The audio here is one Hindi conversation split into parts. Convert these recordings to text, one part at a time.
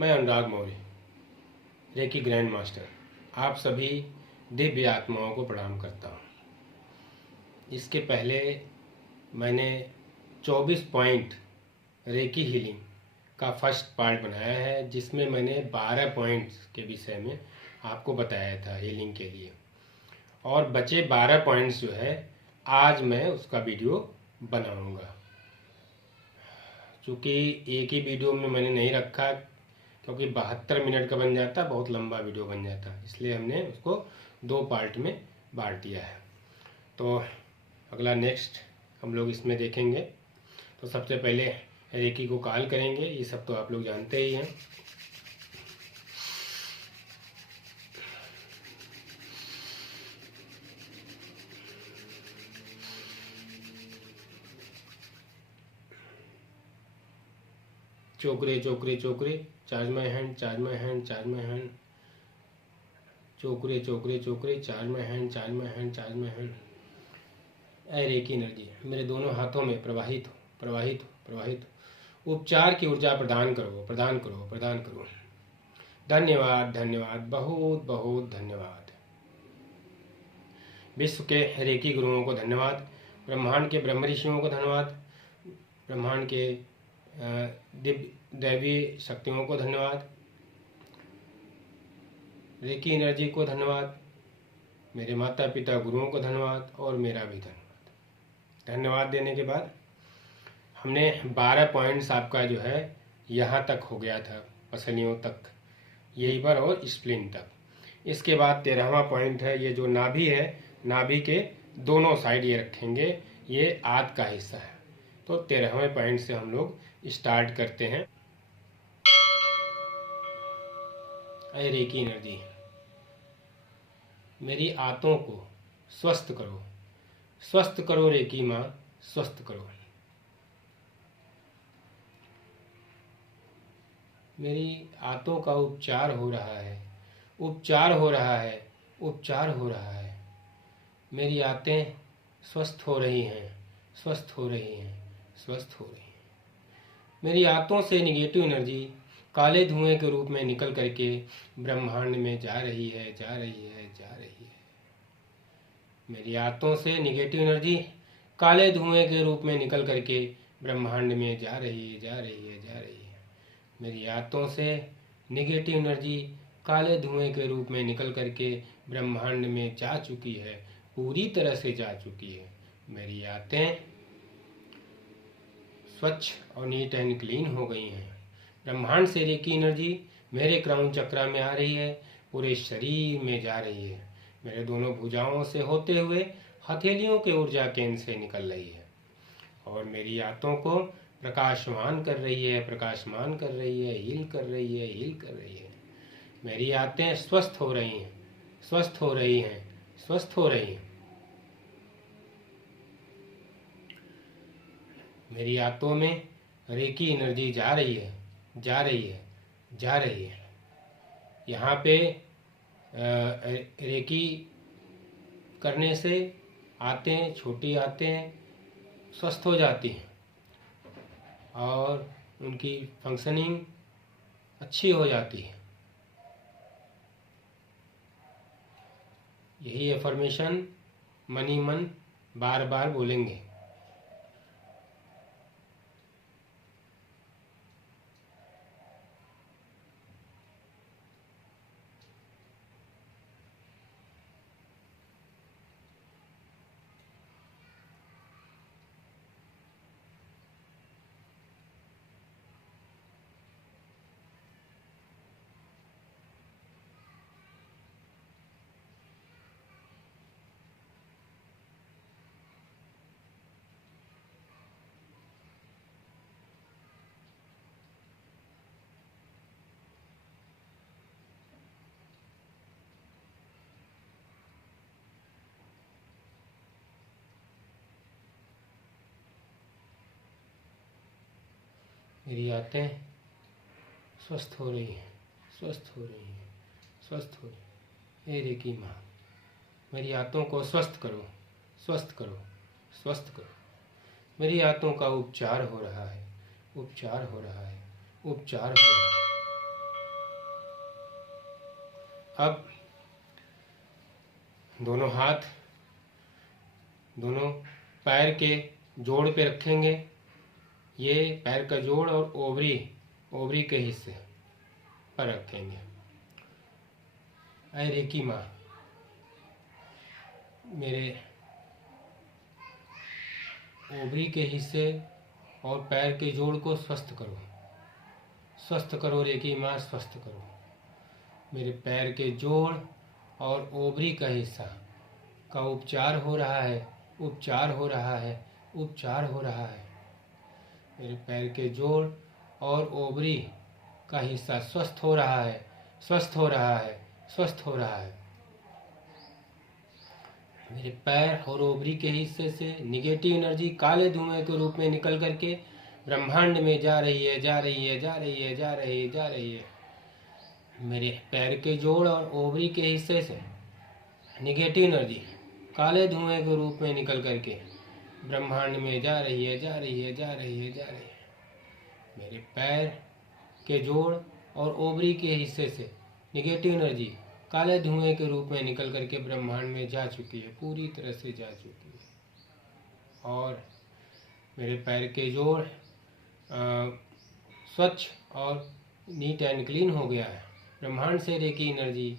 मैं अनुराग मौर्य, रेकी ग्रैंड मास्टर, आप सभी दिव्य आत्माओं को प्रणाम करता हूँ। इसके पहले मैंने 24 पॉइंट रेकी हीलिंग का फर्स्ट पार्ट बनाया है, जिसमें मैंने 12 पॉइंट्स के विषय में आपको बताया था हीलिंग के लिए, और बचे 12 पॉइंट्स जो है आज मैं उसका वीडियो बनाऊंगा। चूँकि एक ही वीडियो में मैंने नहीं रखा, क्योंकि 72 मिनट का बन जाता, बहुत लंबा वीडियो बन जाता, इसलिए हमने उसको 2 पार्ट में बांट दिया है। तो अगला नेक्स्ट हम लोग इसमें देखेंगे। तो सबसे पहले रेकी को कॉल करेंगे, ये सब तो आप लोग जानते ही हैं। Chokurei chokurei chokurei, charge my hand, charge my hand, charge my hand, chokurei chokurei chokurei, charge my hand, charge my hand, charge my hand. ऐ रेकी एनर्जी मेरे दोनों हाथों में प्रवाहित हो, प्रवाहित हो, प्रवाहित हो। उपचार की ऊर्जा प्रदान करो, प्रदान करो, प्रदान करो। धन्यवाद, धन्यवाद, बहुत बहुत धन्यवाद। विश्व के रेकी गुरुओं को धन्यवाद, ब्रह्मांड के ब्रह्म ऋषियों को धन्यवाद, ब्रह्मांड के दिव्य दैवीय शक्तियों को धन्यवाद, रेकी एनर्जी को धन्यवाद, मेरे माता पिता गुरुओं को धन्यवाद, और मेरा भी धन्यवाद। धन्यवाद देने के बाद हमने 12 पॉइंट्स आपका जो है यहाँ तक हो गया था, पसलियों तक, यहीं पर और स्प्लिन तक। इसके बाद 13वां पॉइंट है, ये जो नाभि है, नाभि के दोनों साइड ये रखेंगे, ये आद का हिस्सा है। तो 13वें पॉइंट से हम लोग स्टार्ट करते हैं। ऐ रेकी एनर्जी मेरी आंतों को स्वस्थ करो, स्वस्थ करो रेकी माँ, स्वस्थ करो। मेरी आंतों का उपचार हो रहा है, उपचार हो रहा है, उपचार हो रहा है। मेरी आंतें स्वस्थ हो रही हैं, स्वस्थ हो रही हैं, स्वस्थ हो रही हैं। मेरी आंतों से निगेटिव एनर्जी काले धुएं के रूप में निकल करके ब्रह्मांड में जा रही है, जा रही है, जा रही है। मेरी आंतों से निगेटिव एनर्जी काले धुएं के रूप में निकल करके ब्रह्मांड में जा रही है, जा रही है, जा रही है। मेरी आंतों से निगेटिव एनर्जी काले धुएं के रूप में निकल करके ब्रह्मांड में जा चुकी है, पूरी तरह से जा चुकी है। मेरी आंतें स्वच्छ और नीट एंड क्लीन हो गई हैं। ब्रह्मांड से रेकी एनर्जी मेरे क्राउन चक्रा में आ रही है, पूरे शरीर में जा रही है, मेरे दोनों भुजाओं से होते हुए हथेलियों के ऊर्जा केंद्र से निकल रही है, और मेरी आंतों को प्रकाशमान कर रही है, प्रकाशमान कर रही है, हील कर रही है, हील कर रही है। मेरी आंतें स्वस्थ हो रही हैं, स्वस्थ हो रही हैं, स्वस्थ हो रही हैं। मेरी आंतों में रेकी एनर्जी जा रही है, जा रही है, जा रही है। यहाँ पे रेकी करने से आंतें, छोटी आंतें स्वस्थ हो जाती हैं और उनकी फंक्शनिंग अच्छी हो जाती है। यही अफर्मेशन मन ही मन बार बार बोलेंगे। मेरी आंतें स्वस्थ हो रही हैं, स्वस्थ हो रही हैं, स्वस्थ हो रही। हे रेकी माँ, मेरी आंतों को स्वस्थ करो, स्वस्थ करो, स्वस्थ करो। मेरी आंतों का उपचार हो रहा है, उपचार हो रहा है, उपचार हो रहा है। अब दोनों हाथ दोनों पैर के जोड़ पे रखेंगे। ये पैर का जोड़ और ओवरी के हिस्से पर रखेंगे। ऐ रेकी माँ, मेरे ओवरी के हिस्से और पैर के जोड़ को स्वस्थ करो, स्वस्थ करो रेकी माँ, स्वस्थ करो। मेरे पैर के जोड़ और ओवरी का हिस्सा का उपचार हो रहा है, उपचार हो रहा है, उपचार हो रहा है। मेरे पैर के जोड़ और ओवरी का हिस्सा स्वस्थ हो रहा है, स्वस्थ हो रहा है, स्वस्थ हो रहा है। मेरे पैर और ओवरी के हिस्से से निगेटिव एनर्जी काले धुएं के रूप में निकल करके ब्रह्मांड में जा रही है, जा रही है, जा रही है, जा रही है, जा रही है। मेरे पैर के जोड़ और ओवरी के हिस्से से निगेटिव एनर्जी काले धुएं के रूप में निकल करके ब्रह्मांड में जा रही है, जा रही है, जा रही है, जा रही है। मेरे पैर के जोड़ और ओवरी के हिस्से से निगेटिव एनर्जी काले धुएं के रूप में निकल करके ब्रह्मांड में जा चुकी है, पूरी तरह से जा चुकी है। और मेरे पैर के जोड़ स्वच्छ और नीट एंड क्लीन हो गया है। ब्रह्मांड से रेकी एनर्जी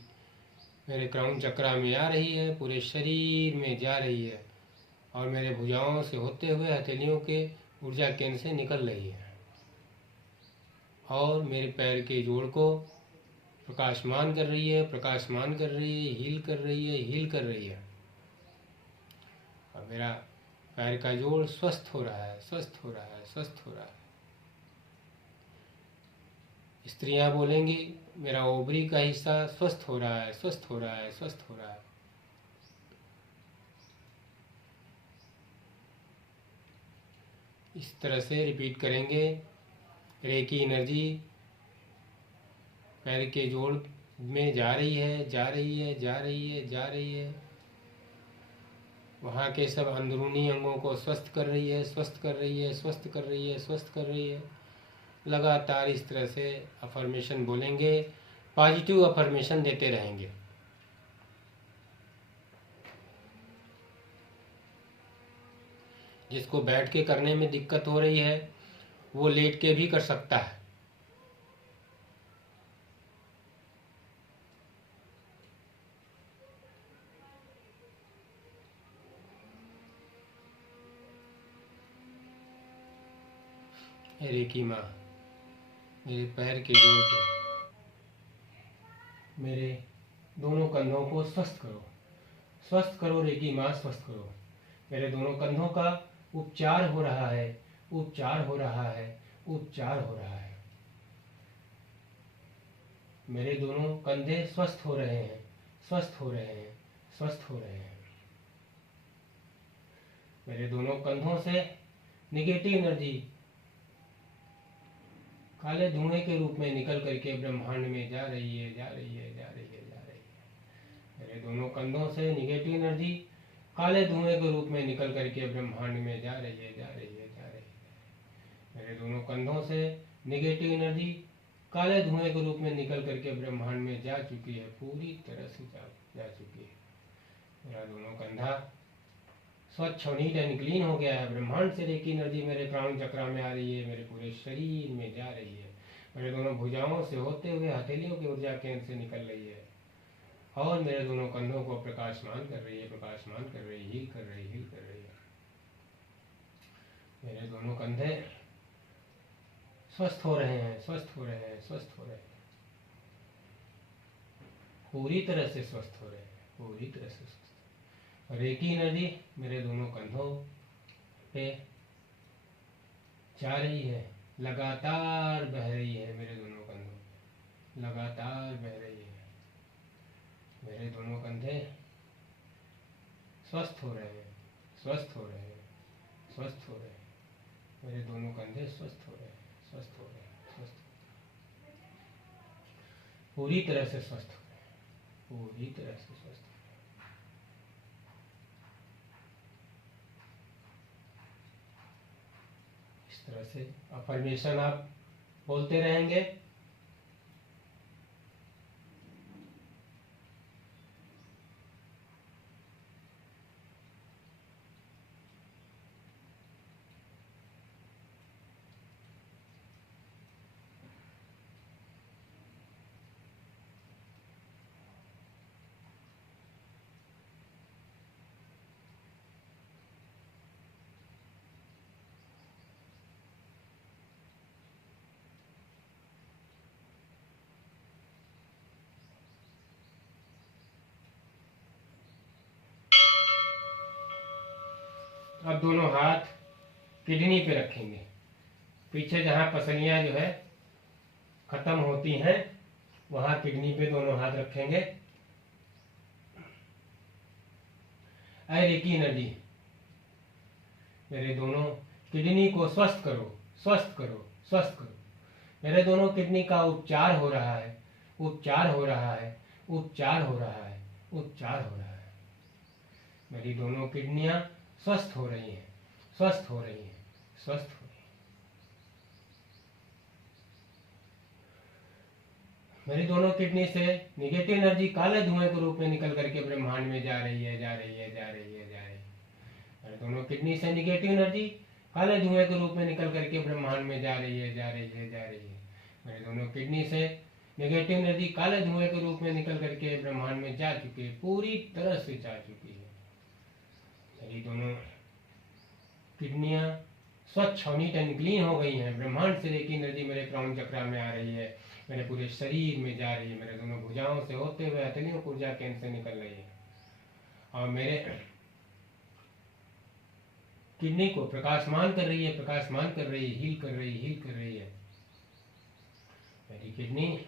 मेरे क्राउन चक्रा में आ रही है, पूरे शरीर में जा रही है और मेरे भुजाओं से होते हुए हथेलियों के ऊर्जा केंद्र से निकल रही है और मेरे पैर के जोड़ को प्रकाशमान कर रही है, प्रकाशमान कर रही है, हील कर रही है, हील कर रही है। और मेरा पैर का जोड़ स्वस्थ हो रहा है, स्वस्थ हो रहा है, स्वस्थ हो रहा है। स्त्रियां बोलेंगी मेरा ओवरी का हिस्सा स्वस्थ हो रहा है, स्वस्थ हो रहा है, स्वस्थ हो रहा है। इस तरह से रिपीट करेंगे। रेकी एनर्जी पैर के जोड़ में जा रही है, जा रही है, जा रही है, जा रही है। वहाँ के सब अंदरूनी अंगों को स्वस्थ कर रही है, स्वस्थ कर रही है, स्वस्थ कर रही है, स्वस्थ कर रही है। लगातार इस तरह से अफर्मेशन बोलेंगे, पॉजिटिव अफर्मेशन देते रहेंगे। जिसको बैठ के करने में दिक्कत हो रही है वो लेट के भी कर सकता है। रेकी माँ, मेरे पैर के जोड़ पे मेरे दोनों कंधों को स्वस्थ करो, स्वस्थ करो रेकी माँ, स्वस्थ करो। मेरे दोनों कंधों का उपचार हो रहा है, उपचार हो रहा है, उपचार हो रहा है। मेरे दोनों कंधे स्वस्थ हो रहे हैं, स्वस्थ हो रहे हैं, स्वस्थ हो रहे हैं। मेरे दोनों कंधों से निगेटिव एनर्जी काले धुएं के रूप में निकल करके ब्रह्मांड में जा रही है, जा रही है, जा रही है, जा रही है। मेरे दोनों कंधों से निगेटिव एनर्जी काले धुएं के रूप में निकल करके ब्रह्मांड में जा रही है, जा रही है, जा रही है। मेरे दोनों कंधों से निगेटिव एनर्जी काले धुएं के रूप में निकल करके ब्रह्मांड में जा चुकी है, पूरी तरह से जा चुकी है। मेरा दोनों कंधा स्वच्छ और नीट एंड क्लीन हो गया है। ब्रह्मांड से रेकी एनर्जी मेरे क्राउन चक्रा में आ रही है, मेरे पूरे शरीर में जा रही है, मेरे दोनों भुजाओं से होते हुए हथेलियों की ऊर्जा केंद्र से निकल रही है और मेरे दोनों कंधों को प्रकाशमान कर रही है, प्रकाशमान कर रही है, हील कर रही है, हील कर रही है। मेरे दोनों कंधे स्वस्थ हो रहे हैं, स्वस्थ हो रहे हैं, स्वस्थ हो रहे हैं, पूरी तरह से स्वस्थ हो रहे हैं, पूरी तरह से स्वस्थ। रेकी एनर्जी मेरे दोनों कंधों पे जा रही है, लगातार बह रही है, मेरे दोनों कंधों लगातार बह रही है। मेरे दोनों कंधे स्वस्थ हो रहे हैं, स्वस्थ हो रहे हैं, स्वस्थ हो रहे हैं। मेरे दोनों कंधे स्वस्थ हो रहे हैं, स्वस्थ हो रहे हैं, स्वस्थ पूरी तरह से स्वस्थ हो रहे हैं, पूरी तरह से स्वस्थ। इस तरह से अफर्मेशन आप बोलते रहेंगे। अब दोनों हाथ किडनी पे रखेंगे, पीछे जहाँ पसलियाँ जो है खत्म होती हैं वहाँ किडनी पे दोनों हाथ रखेंगे। ऐ रेकी एनर्जी मेरे दोनों किडनी को स्वस्थ करो, स्वस्थ करो, स्वस्थ करो। मेरे दोनों किडनी का उपचार हो रहा है, उपचार हो रहा है, उपचार हो रहा है, उपचार हो रहा है। मेरी दोनों किडनियां स्वस्थ हो रही हैं, स्वस्थ हो रही हैं, स्वस्थ हो रही हैं। मेरी दोनों किडनी से निगेटिव एनर्जी काले धुएं के रूप में निकल करके ब्रह्मांड में जा रही है, जा रही है, जा रही है, जा रही है। मेरे दोनों किडनी से निगेटिव एनर्जी काले धुएं के रूप में निकल करके ब्रह्मांड में जा रही है, जा रही है, जा रही है। मेरे दोनों किडनी से नेगेटिव एनर्जी काले धुएं के रूप में निकल करके ब्रह्मांड में जा चुकी है, पूरी तरह से जा चुकी है। मेरी दोनों किडनियां स्वच्छ और नीट एंड क्लीन हो गई हैं। ब्रह्मांड से रेकी एनर्जी मेरे क्राउन चक्रा में आ रही है, मेरे पूरे शरीर में जा रही है, मेरे दोनों भुजाओं से होते हुए हथेलियों को ऊर्जा केंद्र से निकल रही है और मेरे किडनी को प्रकाशमान कर रही है, प्रकाशमान कर रही है, हील कर रही है, हील कर रही है। मेरी किडनी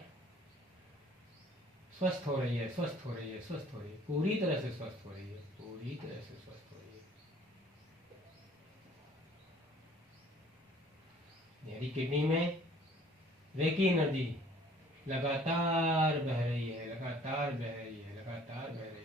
स्वस्थ हो रही है, स्वस्थ हो रही है, स्वस्थ हो रही है, पूरी तरह से स्वस्थ हो रही है, पूरी तरह से स्वस्थ हो रही है। मेरी किडनी में रेकी एनर्जी लगातार बह रही है, लगातार बह रही है, लगातार बह रही है।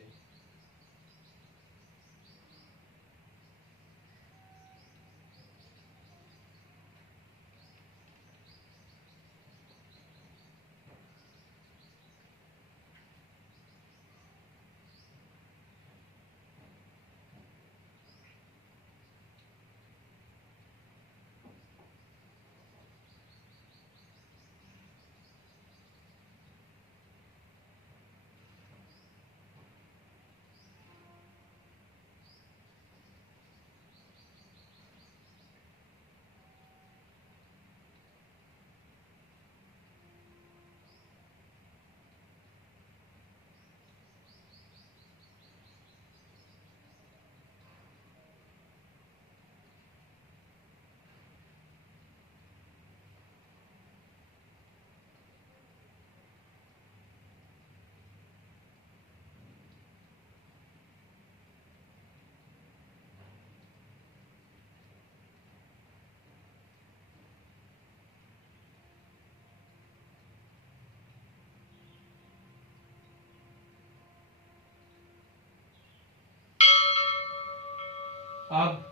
अब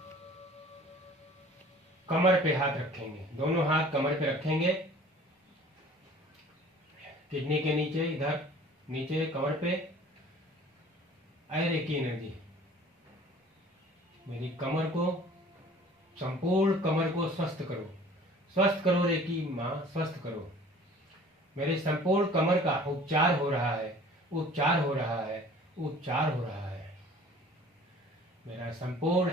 कमर पे हाथ रखेंगे, दोनों हाथ कमर पे रखेंगे, किडनी के नीचे, इधर नीचे कमर पे। ऐ रेकी एनर्जी मेरी कमर को, संपूर्ण कमर को स्वस्थ करो, स्वस्थ करो रेकी माँ, स्वस्थ करो। मेरे संपूर्ण कमर का उपचार हो रहा है, उपचार हो रहा है, उपचार हो रहा है। मेरा संपूर्ण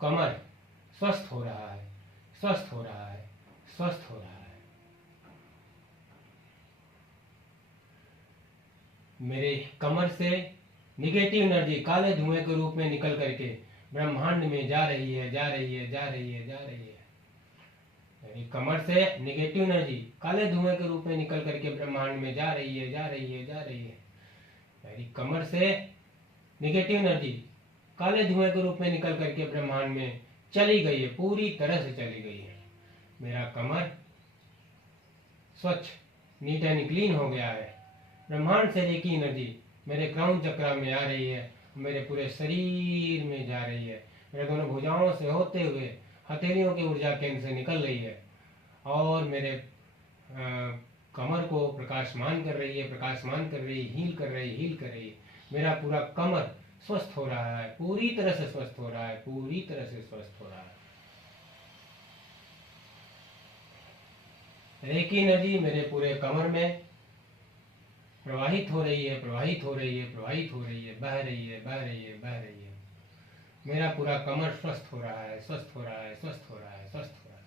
कमर स्वस्थ हो रहा है, स्वस्थ हो रहा है, स्वस्थ हो रहा है। मेरे कमर से निगेटिव एनर्जी काले धुएं के रूप में निकल करके ब्रह्मांड में जा रही है, जा रही है, जा रही है, जा रही है। मेरी कमर से निगेटिव एनर्जी काले धुएं के रूप में निकल करके ब्रह्मांड में जा रही है, जा रही है, जा रही है। मेरी कमर से निगेटिव एनर्जी काले धुएं के रूप में निकल करके ब्रह्मांड में चली गई है, पूरी तरह से चली गई है। मेरा कमर स्वच्छ, नीट एंड क्लीन हो गया है। ब्रह्मांड से रेकी एनर्जी मेरे क्राउन चक्र में आ रही है, मेरे पूरे शरीर में जा रही है, मेरे दोनों भुजाओं से होते हुए हथेलियों की ऊर्जा केंद्र से निकल रही है और मेरे कमर को प्रकाशमान कर रही है, प्रकाशमान कर रही है, हील कर रही है, हील कर रही है। मेरा पूरा कमर स्वस्थ हो रहा है, पूरी तरह से स्वस्थ हो रहा है, पूरी तरह से स्वस्थ हो रहा है। रेकी एनर्जी मेरे पूरे कमर में प्रवाहित हो रही है, प्रवाहित हो रही है, प्रवाहित हो रही है, बह रही है, बह रही है, बह रही है। मेरा पूरा कमर स्वस्थ हो रहा है, स्वस्थ हो रहा है, स्वस्थ हो रहा है, स्वस्थ हो रहा है,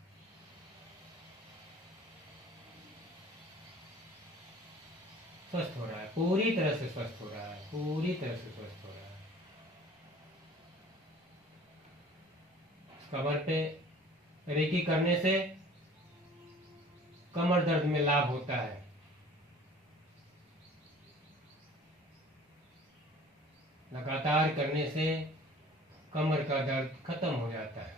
स्वस्थ हो रहा है, पूरी तरह से स्वस्थ हो रहा है, पूरी तरह से स्वस्थ हो रहा है। कमर पे रेकी करने से कमर दर्द में लाभ होता है। लगातार करने से कमर का दर्द खत्म हो जाता है।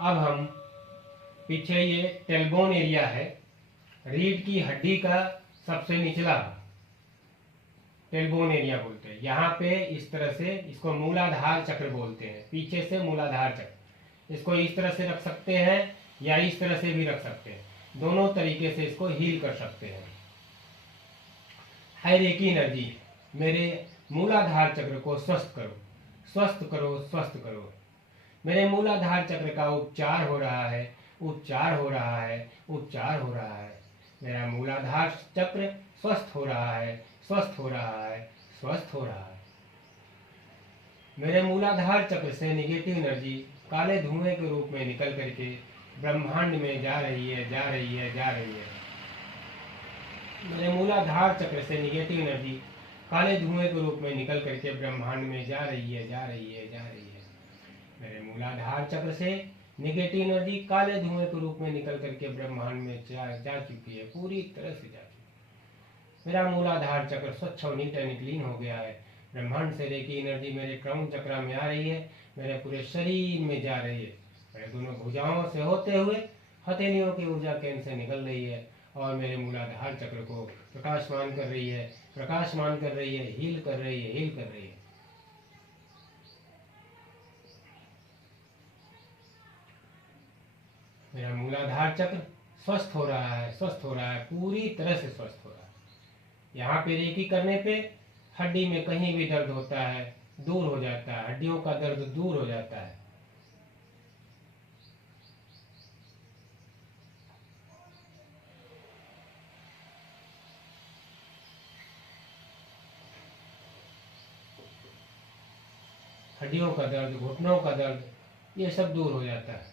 अब हम पीछे, ये टेलबोन एरिया है, रीढ़ की हड्डी का सबसे निचला टेलबोन एरिया बोलते हैं। यहाँ पे इस तरह से इसको मूलाधार चक्र बोलते हैं। पीछे से मूलाधार चक्र, इसको इस तरह से रख सकते हैं या इस तरह से भी रख सकते हैं। दोनों तरीके से इसको हील कर सकते हैं। हाई रेकी एनर्जी, मेरे मूलाधार चक्र को स्वस्थ करो, स्वस्थ करो, स्वस्थ करो। मेरे मूलाधार चक्र का उपचार हो रहा है, उपचार हो रहा है, उपचार हो रहा है। मेरा मूलाधार चक्र स्वस्थ हो रहा है, स्वस्थ हो रहा है, स्वस्थ हो रहा है। मेरे मूलाधार चक्र से नेगेटिव एनर्जी काले धुएं के रूप में निकल करके ब्रह्मांड में जा रही है, जा रही है, जा रही है। मेरे मूलाधार चक्र से नेगेटिव एनर्जी काले धुएं के रूप में निकल करके ब्रह्मांड में जा रही है, जा रही है, जा रही है। मेरे मूलाधार चक्र से नेगेटिव एनर्जी काले धुएं के रूप में निकल करके ब्रह्मांड में जा चुकी है, पूरी तरह से जा चुकी है। मेरा मूलाधार चक्र स्वच्छ और नीट एंड क्लीन हो गया है। ब्रह्मांड से रेकी एनर्जी मेरे क्राउन चक्र में आ रही है, मेरे पूरे शरीर में जा रही है। मेरे दोनों भुजाओं से होते हुए हथेलियों की ऊर्जा केंद्र से निकल रही है और मेरे मूलाधार चक्र को प्रकाशमान कर रही है, प्रकाशमान कर रही है, हील कर रही है, हील कर रही है। मेरा मूलाधार चक्र स्वस्थ हो रहा है, स्वस्थ हो रहा है, पूरी तरह से स्वस्थ हो रहा है। यहाँ पे रेकी करने पे हड्डी में कहीं भी दर्द होता है, दूर हो जाता है, हड्डियों का दर्द दूर हो जाता है। हड्डियों का दर्द, घुटनों का दर्द, ये सब दूर हो जाता है।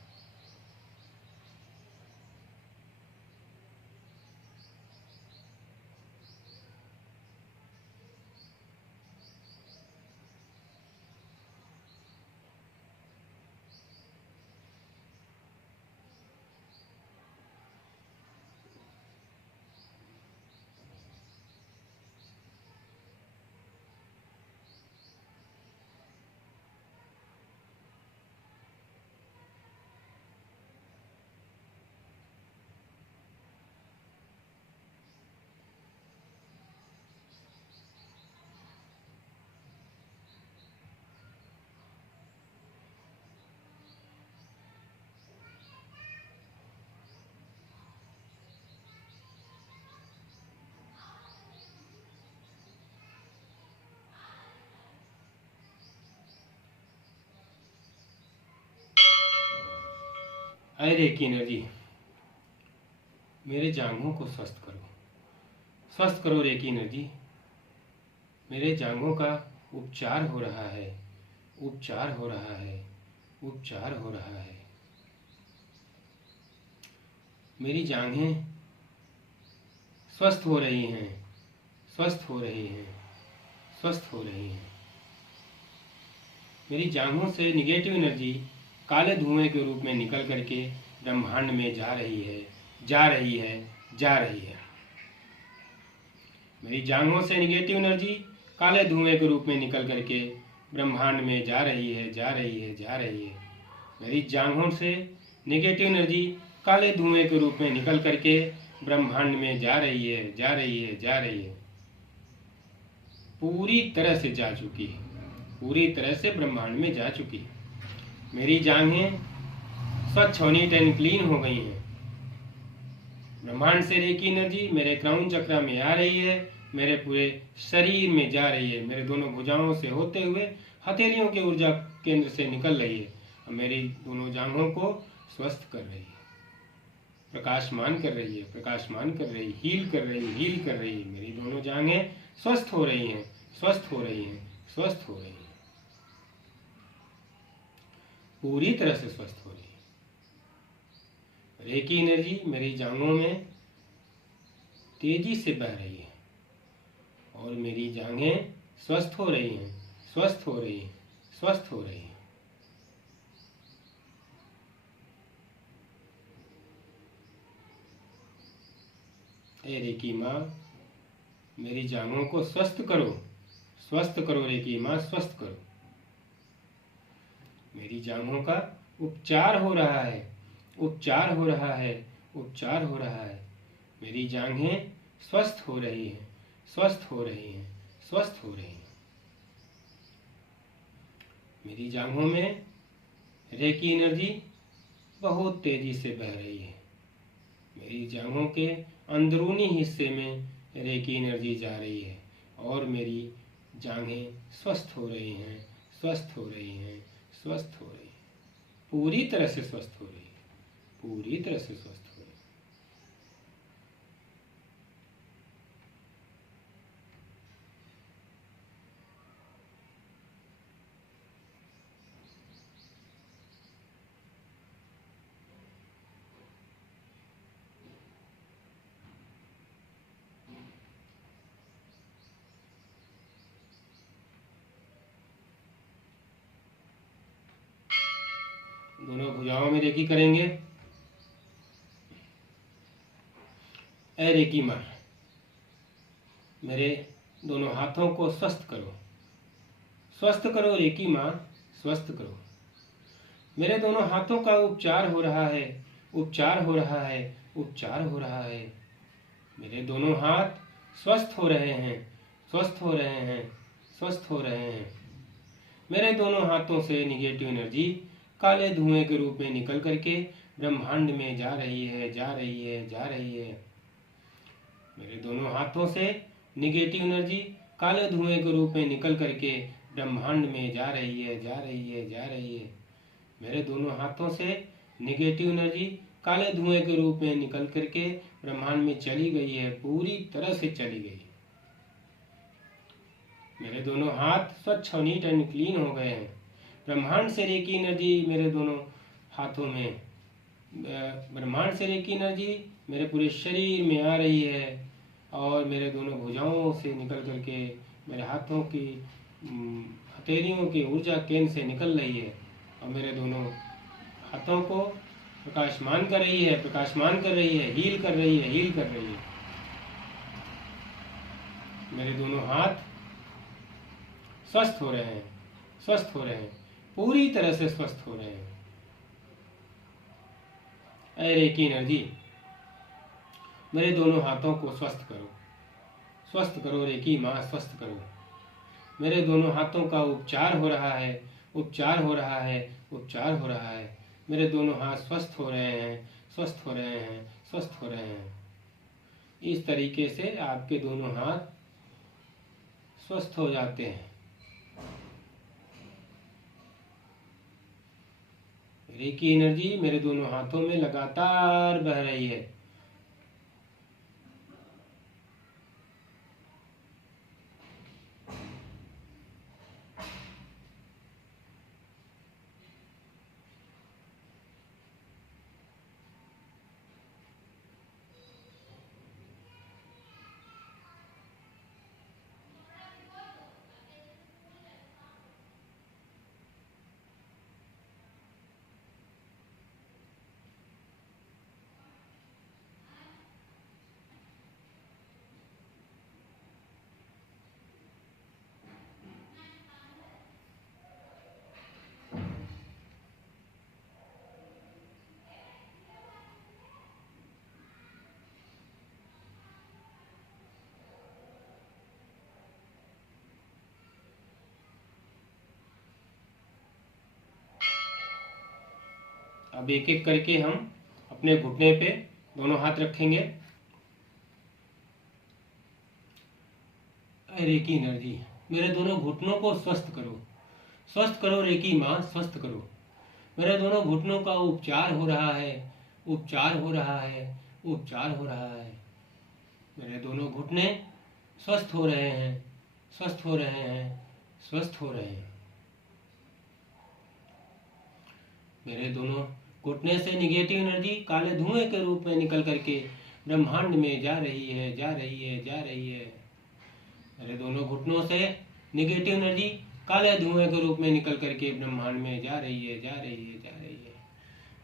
अरे रेकी एनर्जी, मेरे जांघों को स्वस्थ करो, स्वस्थ करो रेकी एनर्जी। मेरे जांघों का उपचार हो रहा है, उपचार हो रहा है, उपचार हो रहा है। मेरी जांघें स्वस्थ हो रही हैं, स्वस्थ हो रही हैं, स्वस्थ हो रही हैं। मेरी जांघों से निगेटिव एनर्जी काले धुएं के रूप में निकल करके ब्रह्मांड में जा रही है, जा रही है, जा रही है। मेरी जांघों से निगेटिव एनर्जी काले धुएं के रूप में निकल करके ब्रह्मांड में जा रही है, जा रही है, जा रही है। मेरी जांघों से निगेटिव एनर्जी काले धुएं के रूप में निकल करके ब्रह्मांड में जा रही है, जा रही है, जा रही है। पूरी तरह से जा चुकी है, पूरी तरह से ब्रह्मांड में जा चुकी है। मेरी जांघें स्वच्छ और नीट एंड क्लीन हो गई हैं। ब्रह्मांड से रेकी एनर्जी मेरे क्राउन चक्र में आ रही है, मेरे पूरे शरीर में जा रही है, मेरे दोनों भुजाओं से होते हुए हथेलियों के ऊर्जा केंद्र से निकल रही है और मेरी दोनों जांघों को स्वस्थ कर रही है, प्रकाशमान कर रही है, प्रकाशमान कर रही है, हील कर रही है, हील कर रही है। मेरी दोनों जांघें स्वस्थ हो रही हैं, स्वस्थ हो रही हैं, स्वस्थ हो रही हैं, पूरी तरह से स्वस्थ हो रही है। रेकी एनर्जी मेरी जांघों में तेजी से बह रही है और मेरी जांघें स्वस्थ हो रही हैं, स्वस्थ हो रही हैं, स्वस्थ हो रही हैं। ए रेकी माँ, मेरी जांघों को स्वस्थ करो, स्वस्थ करो रेकी माँ, स्वस्थ करो। मेरी जांघों का उपचार हो रहा है, उपचार हो रहा है, उपचार हो रहा है। मेरी जांघें स्वस्थ हो रही हैं, स्वस्थ हो रही हैं, स्वस्थ हो रही हैं। मेरी जांघों में रेकी एनर्जी बहुत तेजी से बह रही है। मेरी जांघों के अंदरूनी हिस्से में रेकी एनर्जी जा रही है और मेरी जांघें स्वस्थ हो रही हैं, स्वस्थ हो रही हैं, स्वस्थ हो रही हैं, पूरी तरह से स्वस्थ हो रही है, पूरी तरह से स्वस्थ हो रही है। दोनों भुजाओं में रेकी करेंगे। ऐ रेकी माँ, मेरे दोनों हाथों को स्वस्थ करो, स्वस्थ करो रेकी माँ, स्वस्थ करो। मेरे दोनों हाथों का उपचार हो रहा है, उपचार हो रहा है, उपचार हो रहा है। मेरे दोनों हाथ स्वस्थ हो रहे हैं, स्वस्थ हो रहे हैं, स्वस्थ हो रहे हैं। मेरे दोनों हाथों से निगेटिव एनर्जी काले धुएं के रूप में निकल करके ब्रह्मांड में जा रही है, जा रही है, जा रही है। मेरे दोनों हाथों से निगेटिव एनर्जी काले धुएं के रूप में निकल करके ब्रह्मांड में जा रही है, जा रही है, जा रही है। मेरे दोनों हाथों से निगेटिव एनर्जी काले धुएं के रूप में निकल करके ब्रह्मांड में चली गई है, पूरी तरह से चली गई। मेरे दोनों हाथ स्वच्छ और नीट एंड क्लीन हो गए हैं। ब्रह्मांड से रेकी एनर्जी मेरे दोनों हाथों में, ब्रह्मांड से रेकी एनर्जी मेरे पूरे शरीर में आ रही है और मेरे दोनों भुजाओं से निकल करके मेरे हाथों की हथेलियों की ऊर्जा केंद्र से निकल रही है और मेरे दोनों हाथों को प्रकाशमान कर रही है, प्रकाशमान कर रही है, हील कर रही है, हील कर रही है। मेरे दोनों हाथ स्वस्थ हो रहे हैं, स्वस्थ हो रहे हैं, पूरी तरह से स्वस्थ हो रहे हैं। ऐ रेकी एनर्जी, मेरे दोनों हाथों को स्वस्थ करो, स्वस्थ करो रेकी माँ, स्वस्थ करो। मेरे दोनों हाथों का उपचार हो रहा है, उपचार हो रहा है, उपचार हो रहा है। मेरे दोनों हाथ स्वस्थ हो रहे हैं, स्वस्थ हो रहे हैं, स्वस्थ हो रहे हैं। इस तरीके से आपके दोनों हाथ स्वस्थ हो जाते हैं। रेकी एनर्जी मेरे दोनों हाथों में लगातार बह रही है। अब एक एक करके हम अपने घुटने पे दोनों हाथ रखेंगे। रेकी एनर्जी, मेरे दोनों घुटनों को स्वस्थ करो, स्वस्थ करो रेकी माँ, स्वस्थ करो। मेरे दोनों घुटनों का उपचार हो रहा है, उपचार हो रहा है, उपचार हो रहा है। मेरे दोनों घुटने स्वस्थ हो रहे हैं, स्वस्थ हो रहे हैं, स्वस्थ हो रहे हैं। मेरे दोनों घुटने से निगेटिव एनर्जी काले धुएं के रूप में निकल करके ब्रह्मांड में जा रही है, जा रही है, जा रही है। मेरे दोनों घुटनों से निगेटिव एनर्जी काले धुएं के रूप में निकल करके ब्रह्मांड में जा रही है, जा रही है, जा रही है।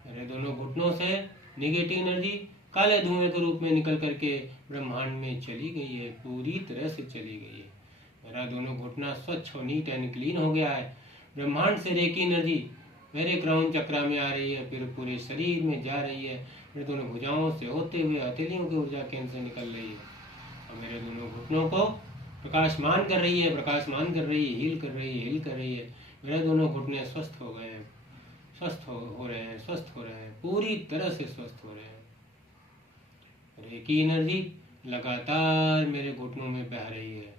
मेरे दोनों घुटनों से निगेटिव एनर्जी काले धुएं के रूप में निकल करके ब्रह्मांड में चली गई है, पूरी तरह से चली गई है। मेरा दोनों घुटना स्वच्छ और नीट एंड क्लीन हो गया है। ब्रह्मांड से रेकी एनर्जी मेरे क्राउन चक्रा में आ रही है, फिर पूरे शरीर में जा रही है। मेरे दोनों भुजाओं से होते हुए हथेलियों की ऊर्जा केंद्र से निकल रही है और मेरे दोनों घुटनों को प्रकाशमान कर रही है, प्रकाशमान कर रही है, हील कर रही है, हील कर रही है। मेरे दोनों घुटने स्वस्थ हो गए हैं, स्वस्थ हो रहे हैं, स्वस्थ हो रहे हैं, पूरी तरह से स्वस्थ हो रहे हैं। रेकी एनर्जी लगातार मेरे घुटनों में बह रही है,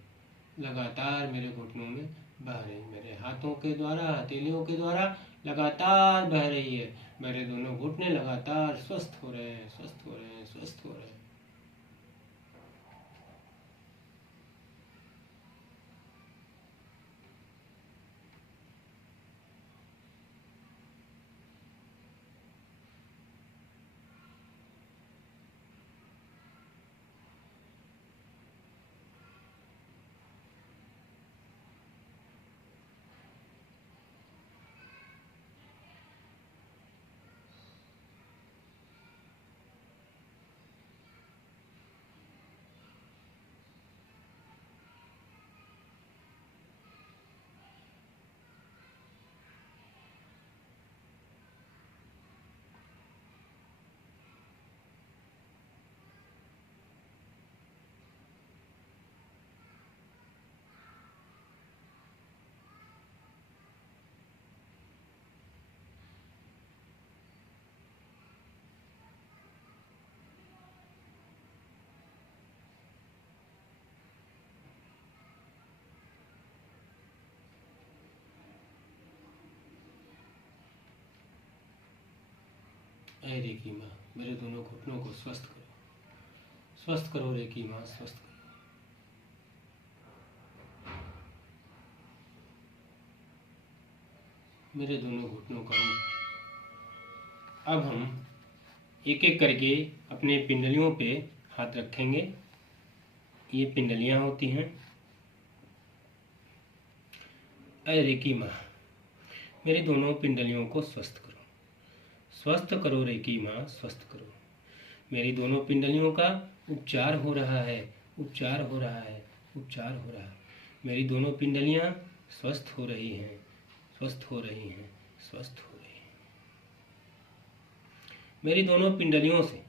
लगातार मेरे घुटनों में बह रही है, मेरे हाथों के द्वारा, हथेलियों के द्वारा लगातार बह रही है। मेरे दोनों घुटने लगातार स्वस्थ हो रहे हैं, स्वस्थ हो रहे हैं, स्वस्थ हो रहे हैं। ऐ रेकी माँ, मेरे दोनों घुटनों को स्वस्थ करो, स्वस्थ करो रेकी माँ, स्वस्थ करो। मेरे दोनों घुटनों का अब हम एक एक करके अपने पिंडलियों पे हाथ रखेंगे। ये पिंडलियां होती हैं। ऐ रेकी माँ, मेरी दोनों पिंडलियों को स्वस्थ करो, स्वस्थ करो रेकी माँ, स्वस्थ करो। मेरी दोनों पिंडलियों का उपचार हो रहा है, उपचार हो रहा है, उपचार हो रहा है। मेरी दोनों पिंडलियां स्वस्थ हो रही हैं, स्वस्थ हो रही हैं, स्वस्थ हो रही हैं। मेरी दोनों पिंडलियों से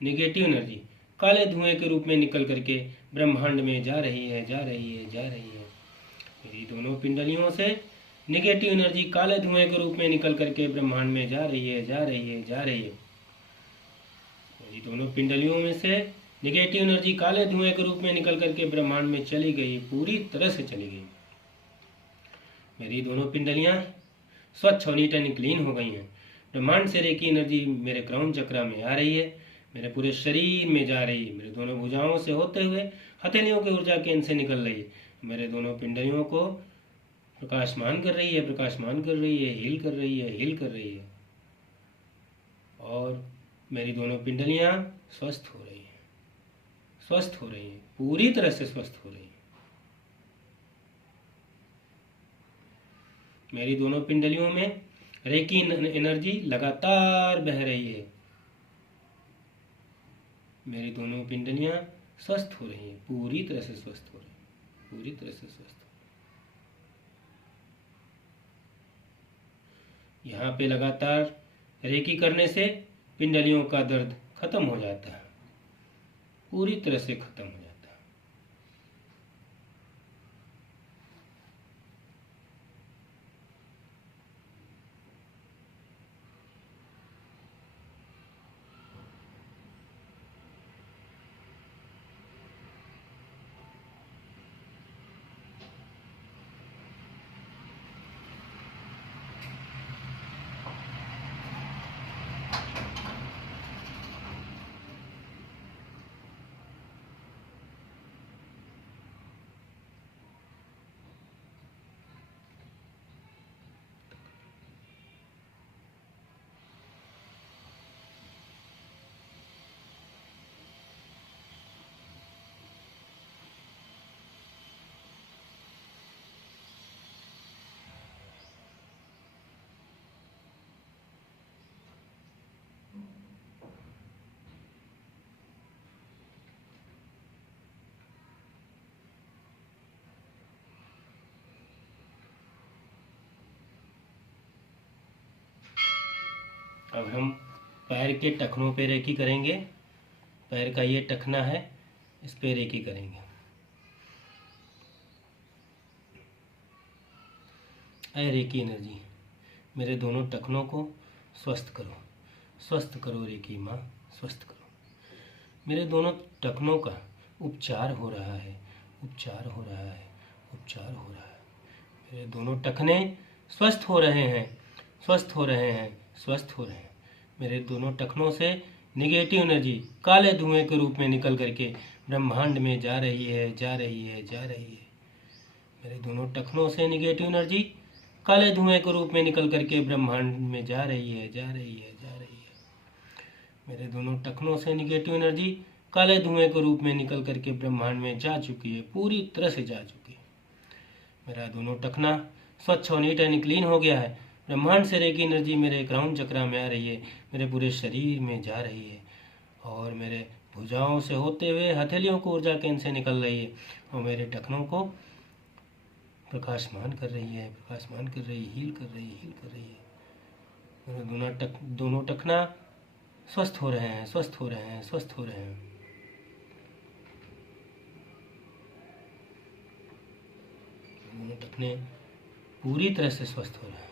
निगेटिव एनर्जी काले धुएं के रूप में निकल करके ब्रह्मांड में जा रही है, जा रही है, जा रही है। मेरी दोनों पिंडलियों से निगेटिव एनर्जी काले धुएं के रूप में निकल करके ब्रह्मांड में जा रही है, जा रही है, जा रही है। मेरी दोनों पिंडलियों में से निगेटिव एनर्जी काले धुएं के रूप में निकल करके ब्रह्मांड में चली गई, पूरी तरह से चली गई। मेरी दोनों पिंडलियां स्वच्छ और नीट एंड क्लीन हो गई हैं। ब्रह्मांड से रेकी एनर्जी मेरे क्राउन चक्रा में आ रही है, मेरे पूरे शरीर में जा रही है, मेरे दोनों भुजाओं से होते हुए हथेलियों की ऊर्जा केंद्र से निकल रही है। मेरे दोनों पिंडलियों को प्रकाशमान कर रही है, प्रकाशमान कर रही है, हील कर रही है, हील कर रही है। और मेरी दोनों पिंडलियां स्वस्थ हो रही हैं, स्वस्थ हो रही हैं, पूरी तरह से स्वस्थ हो रही हैं। मेरी दोनों पिंडलियों में रेकी एनर्जी लगातार बह रही है। मेरी दोनों पिंडलियां स्वस्थ हो रही हैं, पूरी तरह से स्वस्थ हो रही हैं, पूरी तरह से स्वस्थ हो रही। यहाँ पे लगातार रेकी करने से पिंडलियों का दर्द खत्म हो जाता है, पूरी तरह से खत्म हो जाता है। अब हम पैर के टखनों पे रेकी करेंगे। पैर का ये टखना है, इस पे रेकी करेंगे। ऐ रेकी एनर्जी, मेरे दोनों टखनों को स्वस्थ करो, स्वस्थ करो रेकी माँ, स्वस्थ करो। मेरे दोनों टखनों का उपचार हो रहा है, उपचार हो रहा है, उपचार हो रहा है। मेरे दोनों टखने स्वस्थ हो रहे हैं, स्वस्थ हो रहे हैं, स्वस्थ हो रहे हैं। मेरे दोनों टखनों से निगेटिव एनर्जी काले धुएं के रूप में निकल करके ब्रह्मांड में जा रही है, जा रही है, जा रही है। मेरे दोनों टखनों से निगेटिव एनर्जी काले धुएं के रूप में निकल करके ब्रह्मांड में जा रही है, जा रही है, जा रही है। मेरे दोनों टखनों से निगेटिव एनर्जी काले धुएं के रूप में निकल करके ब्रह्मांड में जा चुकी है, पूरी तरह से जा चुकी है। मेरा दोनों टखना स्वच्छ और नीट एंड क्लीन हो गया है। ब्रह्मांड से रेकी एनर्जी मेरे क्राउन चक्रा में आ रही है, मेरे पूरे शरीर में जा रही है और मेरे भुजाओं से होते हुए हथेलियों को ऊर्जा केंद्र से निकल रही है और मेरे टखनों को प्रकाशमान कर रही है, प्रकाशमान कर रही है, हील कर रही है, हील कर रही है। मेरे दोनों टखना स्वस्थ हो रहे हैं, स्वस्थ हो रहे हैं, स्वस्थ हो रहे हैं। दोनों टखने पूरी तरह से स्वस्थ हो रहे हैं।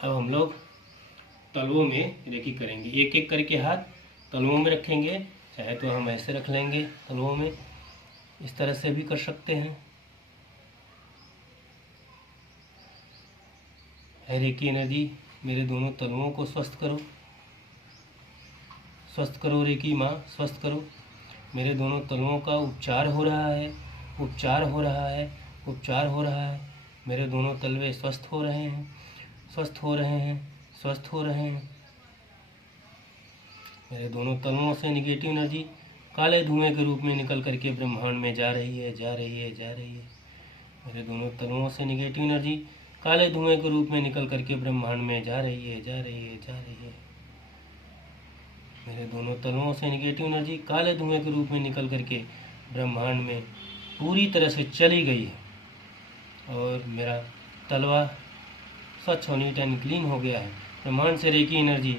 अब हम लोग तलवों में रेकी करेंगे। एक एक करके हाथ तलवों में रखेंगे, चाहे तो हम ऐसे रख लेंगे तलवों में, इस तरह से भी कर सकते हैं। है रेकी एनर्जी, मेरे दोनों तलवों को स्वस्थ करो, स्वस्थ करो रेकी माँ, स्वस्थ करो। मेरे दोनों तलवों का उपचार हो रहा है, उपचार हो रहा है, उपचार हो रहा है। मेरे दोनों तलवे स्वस्थ हो रहे हैं, स्वस्थ हो रहे हैं, स्वस्थ हो रहे हैं। मेरे दोनों तलवों से निगेटिव एनर्जी काले धुएं के रूप में निकल करके ब्रह्मांड में जा रही है, जा रही है, जा रही है। मेरे दोनों तलवों से निगेटिव एनर्जी काले धुएं के रूप में निकल करके ब्रह्मांड में जा रही है, जा रही है, जा रही है। मेरे दोनों तलवों से निगेटिव एनर्जी काले धुएं के रूप में निकल करके ब्रह्मांड में पूरी तरह से चली गई है और मेरा तलवा स्वच्छ और नीट एंड क्लीन हो गया है। ब्रह्मांड से रेकी एनर्जी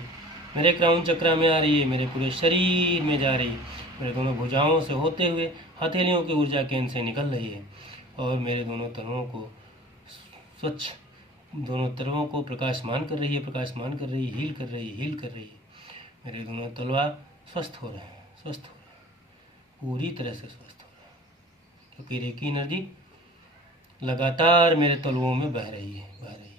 मेरे क्राउन चक्रा में आ रही है, मेरे पूरे शरीर में जा रही है, मेरे दोनों भुजाओं से होते हुए हथेलियों की ऊर्जा केंद्र से निकल रही है और मेरे दोनों तलवों को स्वच्छ, दोनों तलवों को प्रकाशमान कर रही है, प्रकाशमान कर रही है, हील कर रही है, हील कर रही है। मेरे दोनों तलवा स्वस्थ हो रहे हैं, स्वस्थ हो रहे हैं, पूरी तरह से स्वस्थ हो रहे हैं, क्योंकि रेकी एनर्जी लगातार मेरे तलवों में बह रही है, बह रही है।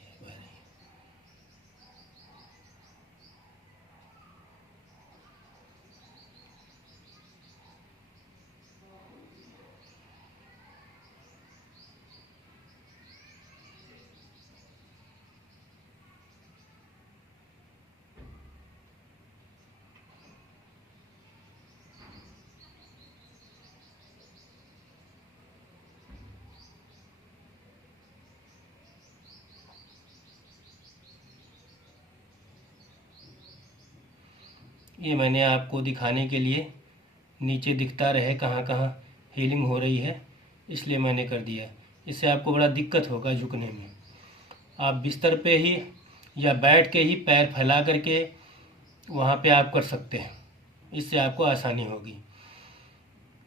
ये मैंने आपको दिखाने के लिए, नीचे दिखता रहे कहाँ कहाँ हीलिंग हो रही है, इसलिए मैंने कर दिया। इससे आपको बड़ा दिक्कत होगा झुकने में। आप बिस्तर पे ही या बैठ के ही पैर फैला करके वहाँ पे आप कर सकते हैं, इससे आपको आसानी होगी।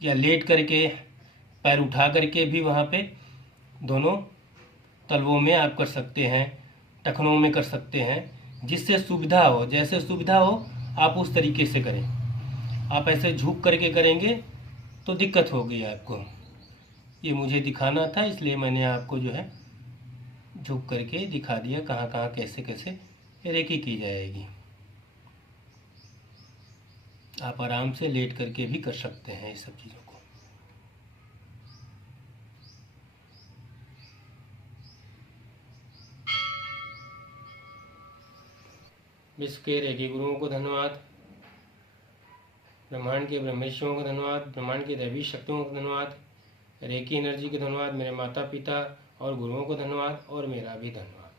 या लेट करके पैर उठा करके भी वहाँ पे दोनों तलवों में आप कर सकते हैं, टखनों में कर सकते हैं, जिससे सुविधा हो, जैसे सुविधा हो आप उस तरीके से करें। आप ऐसे झुक करके करेंगे तो दिक्कत होगी आपको। ये मुझे दिखाना था, इसलिए मैंने आपको जो है झुक करके दिखा दिया कहाँ कहाँ कैसे कैसे रेकी की जाएगी। आप आराम से लेट करके भी कर सकते हैं इस सब चीज़ों को। विश्व के रेकी गुरुओं को धन्यवाद, ब्रह्मांड के ब्रह्मेश्वरों को धन्यवाद, ब्रह्मांड की दैवी शक्तियों को धन्यवाद, रेकी एनर्जी के धन्यवाद, मेरे माता पिता और गुरुओं को धन्यवाद, और मेरा भी धन्यवाद।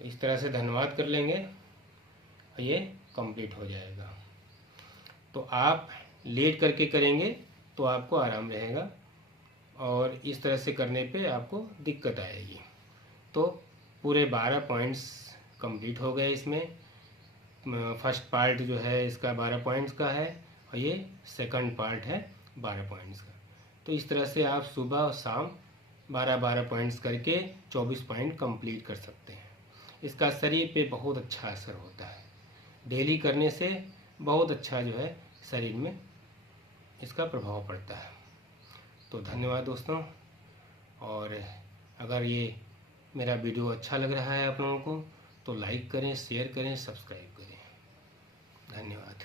इस तरह से धन्यवाद कर लेंगे और ये कंप्लीट हो जाएगा। तो आप लेट करके करेंगे तो आपको आराम रहेगा, और इस तरह से करने पे आपको दिक्कत आएगी। तो पूरे 12 पॉइंट्स कंप्लीट हो गए इसमें। फर्स्ट पार्ट जो है इसका 12 पॉइंट्स का है, और ये सेकंड पार्ट है 12 पॉइंट्स का। तो इस तरह से आप सुबह और शाम 12-12 पॉइंट्स करके 24 पॉइंट कंप्लीट कर सकते हैं। इसका शरीर पे बहुत अच्छा असर होता है, डेली करने से बहुत अच्छा जो है शरीर में इसका प्रभाव पड़ता है। तो धन्यवाद दोस्तों, और अगर ये मेरा वीडियो अच्छा लग रहा है आप लोगों को तो लाइक करें, शेयर करें, सब्सक्राइब करें। धन्यवाद।